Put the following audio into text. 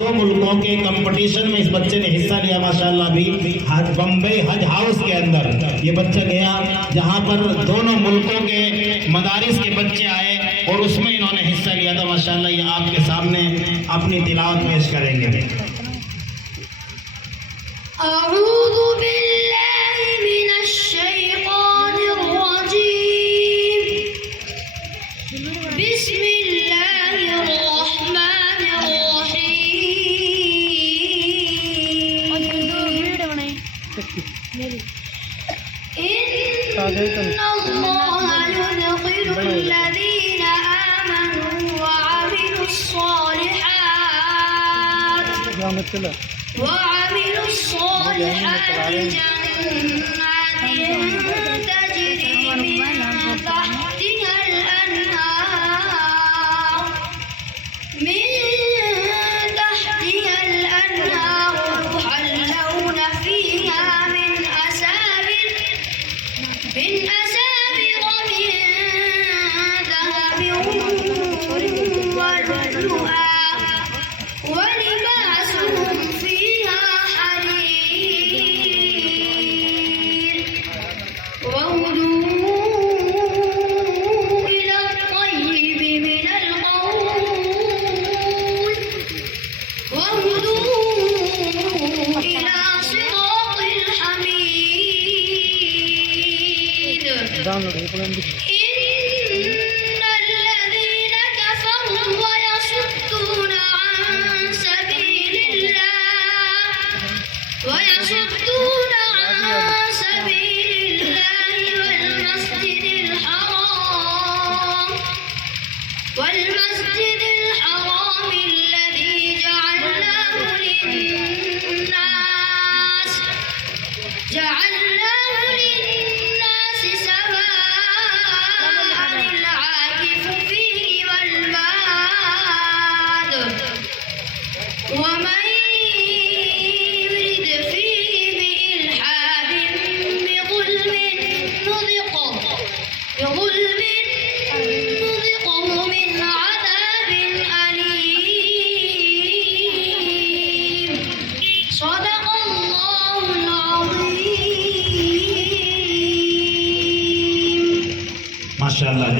दो मुल्कों के कंपटीशन में इस बच्चे ने हिस्सा लिया माशाल्लाह। भी बम्बई हज हाउस के अंदर ये बच्चा गया जहां पर दोनों मुल्कों के मदारिस के बच्चे आए और उसमें इन्होंने हिस्सा लिया था माशाल्लाह। ये आपके सामने अपनी तिलावत पेश करेंगे। अऊज़ु बिल्लाहि मिनश शैतानिर रजीम। बिस्मिल्लाहिर रहमानिर रहीम। इन्नल्लाहा युदखिलुल लज़ीना आमनू व अमिलुस सालिहात जन्नात तजरी मिन तहतिहा الأنهار يحلون فيها من أساور من ذهب ولؤلؤا ولباسهم فيها حرير وهدوا إلى الطيب من القول وهدوا إلى صراط الحميد. إن الذين كفروا ويصدون عن سبيل الله والمسجد الحرام الذي جعلناه للناس سواء العاكف فيه والباد ومن يرد فيه بإلحاد بظلم نذقه من عذاب أليم. صدق الله العظيم. माशाल्लाह।